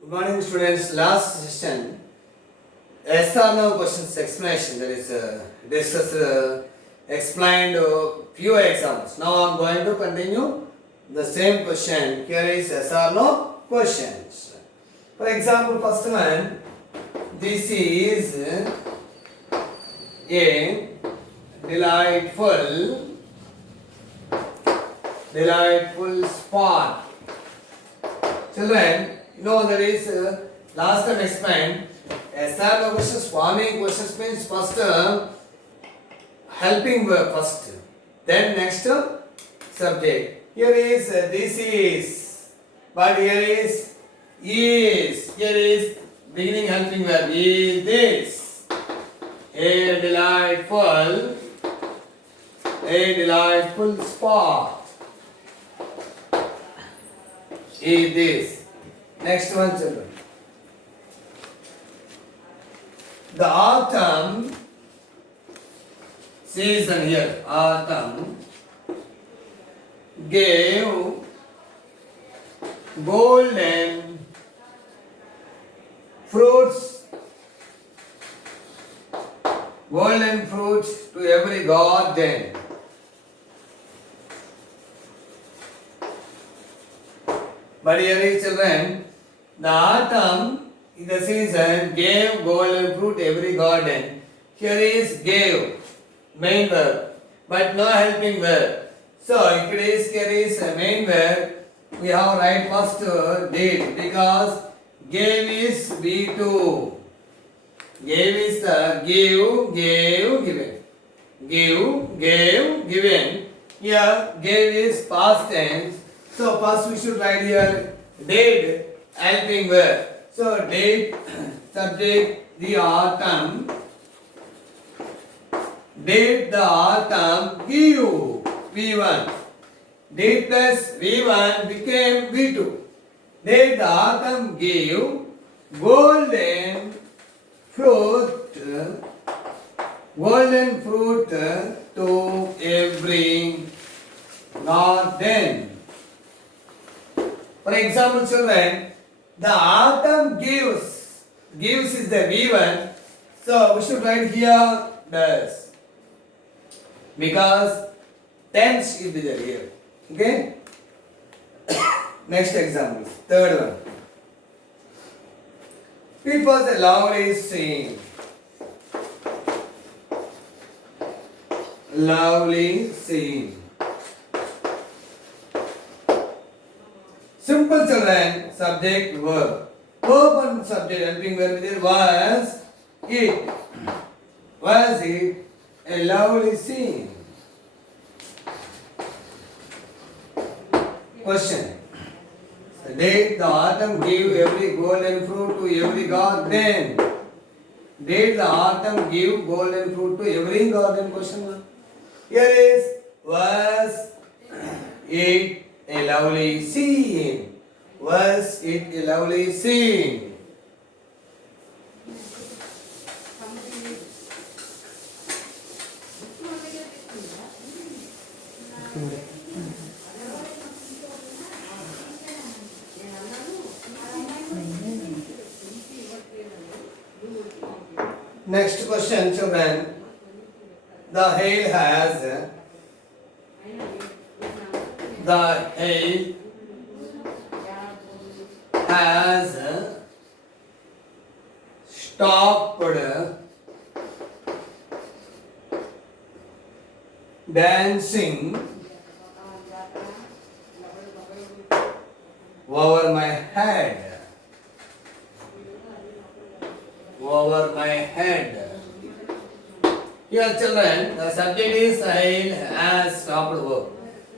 Good morning, students. Last session, yes or no questions explanation. That is discussed, explained few examples. Now I am going to continue the same question. Here is yes or no questions. For example, first one. This is a delightful spot. Children, you know there is last time explained SR no questions, forming questions means first helping verb first, then next subject. Here is this is, but here is here is beginning helping verb is this. A delightful spot is this. Next one, children. The autumn season here, autumn gave golden fruits to every garden. But here is children, the autumn in the season gave golden fruit every garden. Here is gave, main verb, but no helping verb. So if it is here is a main verb, we have write first did because gave is V2. Gave is the given. Gave, given. Here gave is past tense. So first we should write here did helping verb. So did subject the autumn. Did the autumn give V1. Did plus V1 became V2. Did the autumn give golden fruit to every garden. For example, children, the autumn gives is the V1, so we should write here does because tense is there here. Okay. Next example, third one. It was a lovely scene. Lovely scene. Simple children, subject, verb. Verb and subject helping verb there was it. Was it a lovely scene? Question. Did the autumn give every golden fruit to every garden? Did the autumn give golden fruit to every garden? Question mark. Here is was it a lovely scene? Was it a lovely scene? Next question, children. The hail has stopped dancing over my head. Over my head. Here children, the subject is hail has stopped verb.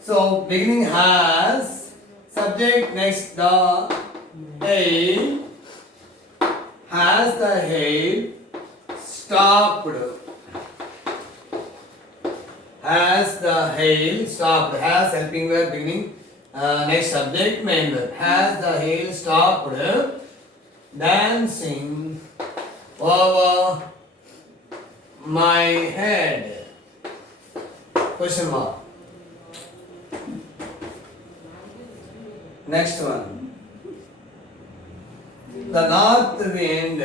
So beginning has, subject next the hail, has the hail stopped. Has the hail stopped. Has helping verb beginning. Next subject main verb. Has the hail stopped dancing over my head? Question mark. Next one. The north wind,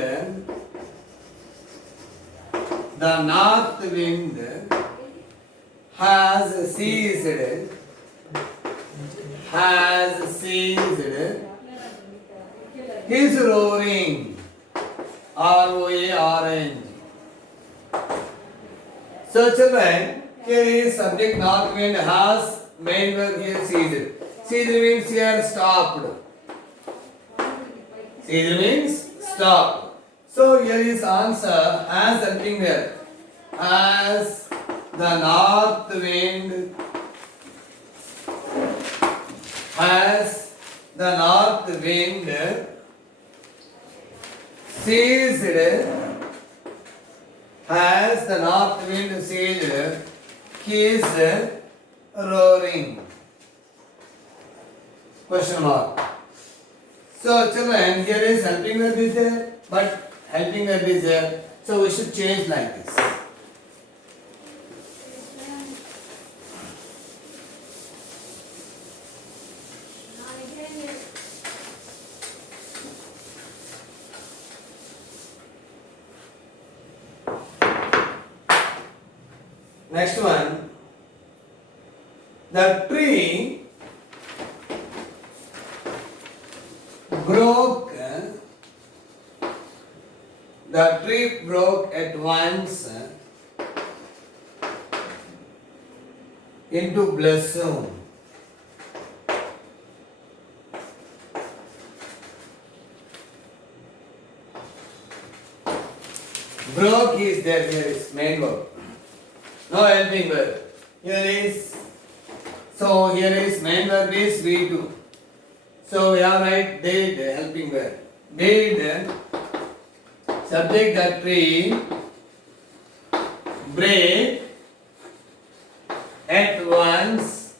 has ceased, his roaring. ROARNG. So children, here is subject north wind has, main verb here ceased. Ceased means here stopped. Ceased means stopped. So here is answer as helping verb. As the north wind, has the north wind ceased, has the north wind ceased his roaring? Question mark. So children, here is helping verb is there, but helping verb is there. So we should change like this. Next one, the tree broke, at once into blossom. Broke is there, here is main verb. No helping verb. Here is main verb is V2. So we have write did helping verb. Did subject the tree break at once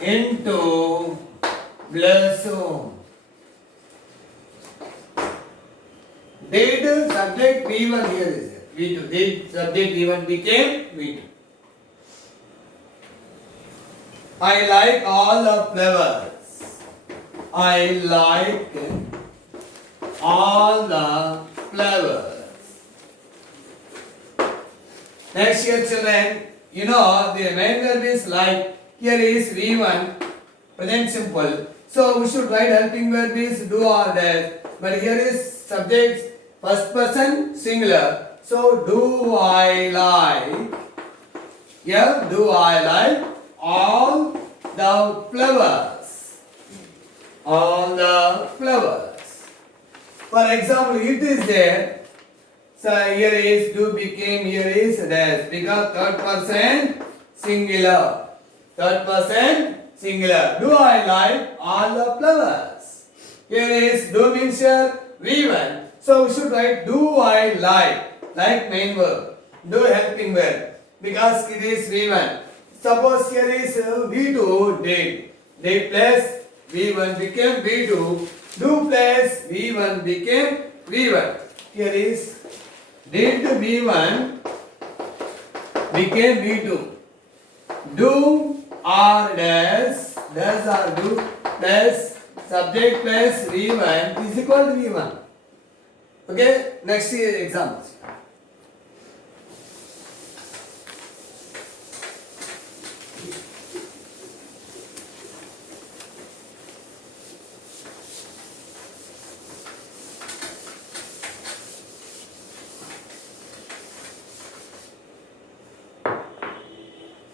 into blossom. Did subject V1 here is there. V2. Did subject V1 became V2. I like all the flowers. I like all the flowers. Next here children, you know the main verb is like. Here is V1, present simple. So we should write helping verb is do or dash. But here is subject first person singular. So do I like? Here do I like all the flowers? All the flowers. For example, it is there. So here is do became, here is dash because third person singular. Third person singular. Do I like all the flowers? Here is do means here V1. So we should write do I like main verb. Do helping verb because it is V1. Suppose here is V2 did. Did plus V1 became V2. Do plus V1 became V1. Here is did V1 became V2. Do or dash or do plus subject plus V1 is equal to V1. Okay, next examples.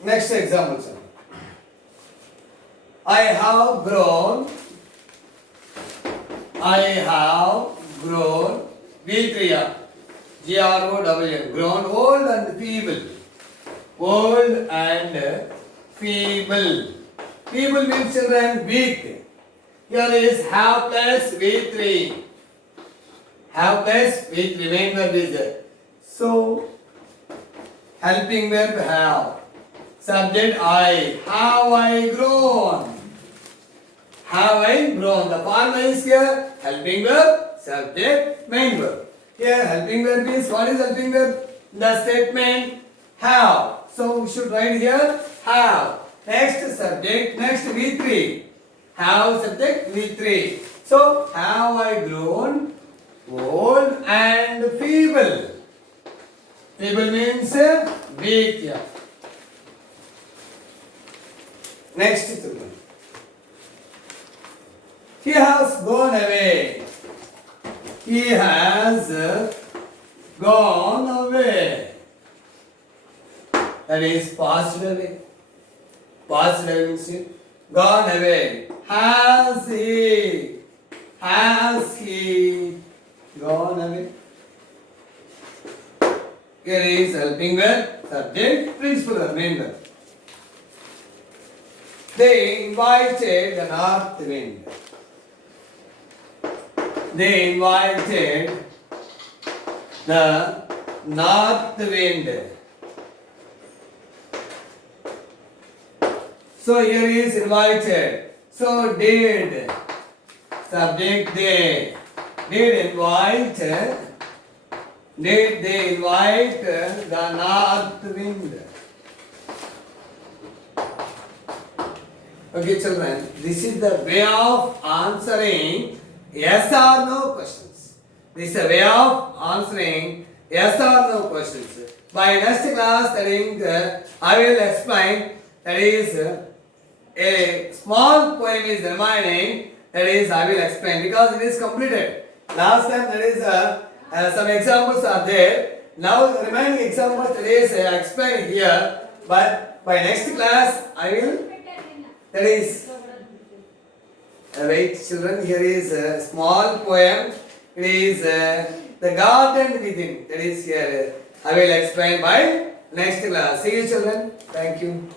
Next example, sir. I have grown V3 GROWN, grown old and feeble. Old and feeble. Feeble means children weak. Here is have plus V3. Have plus V3, main verb is there. So helping verb have. Subject I. Have I grown? Have I grown? The form is here. Helping verb, subject, main verb. Here helping verb is, what is helping verb? The statement have. So we should write here have. Next subject, next V3. Have subject V3. So, have I grown old and feeble? Feeble means weak. Yeah. Next children. He has gone away. He has gone away. That is passed away. Passed away means gone away. Has he gone away? Here is helping verb, subject, principal verb, main verb. They invited the north wind. They invited the north wind. So here is invited. So did, subject they. Did they invite the north wind? Okay, children, this is the way of answering yes or no questions. This is a way of answering yes or no questions. By next class, I will explain. That is a small poem is remaining. That is, I will explain because it is completed. Last time there is some examples are there. Now the remaining examples that is explained here. But by next class, I will. That is, wait children, here is a small poem. It is the garden within. That is here. I will explain by next class. See you children. Thank you.